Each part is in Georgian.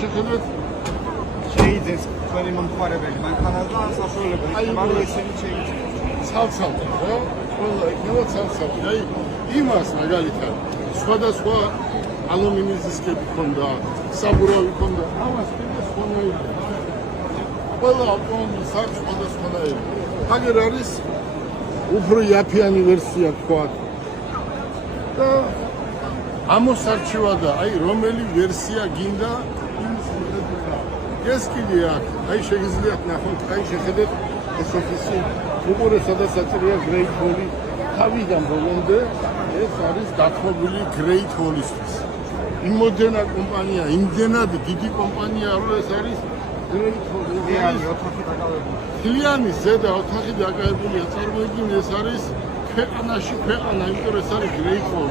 შეხედეთ შეიძლება თქვენი მომხმარებელი მანქანაზე ან საშუალება იქნება რომ ესენი შეიძლება ცალ-ცალ ხო? ყველა იქნება ცალ-ცალ. აი იმას მაგალითად სხვადასხვა ალუმინის დისკები ქონდა, საბურავი ქონდა, ამას კიდე სხვანაირია. ყველა ავტომობილს აქვს სხვადასხვანაირი. აგერ არის უფრო იაფიანი ვერსია თქვა. და ამოსარჩევა და აი რომელი ვერსია გინდა ეს კიდე აქვს. აი შეგიძლიათ ნახოთ, აი შეხედეთ ეს ოფისი უყურე სადაც აწერია Great Wall თავიდან ბოლომდე ეს არის დათმობილი Great Wall-ისთვის. იმოდენა კომპანია, იმდენად დიდი კომპანია რომ ეს არის Great Wall. ოთახი დაკავებული. თლიანი ზედა ოთახი დაკავებულია. წარმოიდგინე ეს არის ქვეყანაში ქვეყანა, იმიტომ რომ ეს არის Great Wall.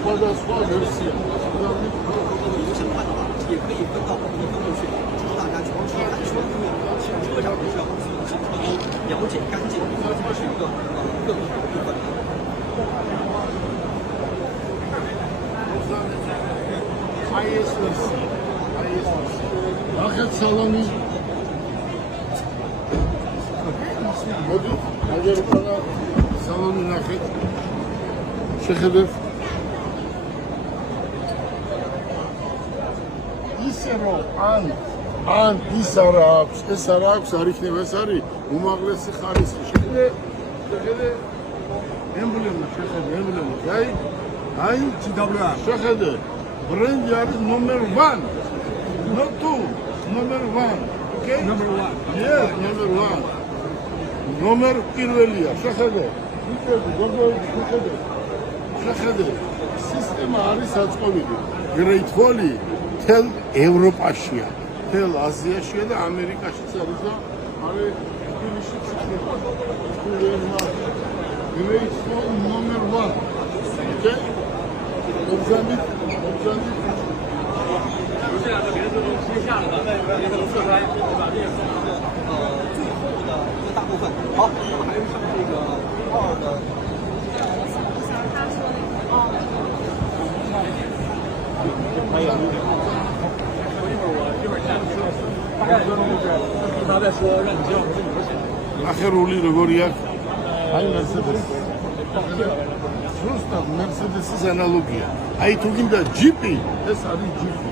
სხვადასხვა ვერსია. 也可以分到不同的去帮助大家去车辆的需要了解干净，这是一个个体的部分。 ახეთ სალონი მოდი აგერ უკანა სალონი ნახეთ შეხედეთ ისე რომ ან ის არა აქვს ეს არა აქვს არ იქნება ეს არის უმაღლესი ხარისხი შეხედეთ ემბლემა შეხედეთ ემბლემა აი GWR შეხედეთ ბრენდი არის ნომერ 1 not 2 number 1 okay number 1 yes number 1 ნომერ პირველია შეხედეთ შეხედეთ სისტემა არის აწყობილი Great Wall-ი თელ ევროპაშია თელ აზიაშია და ამერიკაშიც არის და არის თბილისშიც იქნება Great Wall number 1 okay obzandit 这两个别的都拆下了吧？别的都撤出来，把这个最后的一个大部分。好，那么还是上这个2的。一会儿下去说，大概就是听他在说，让你知道我是你的钱。 ახერული როგორია? აი Mercedes. ზუსტად Mercedes-ის ანალოგია. აი თუ გინდა ჯიპი, ეს არის ჯიპი.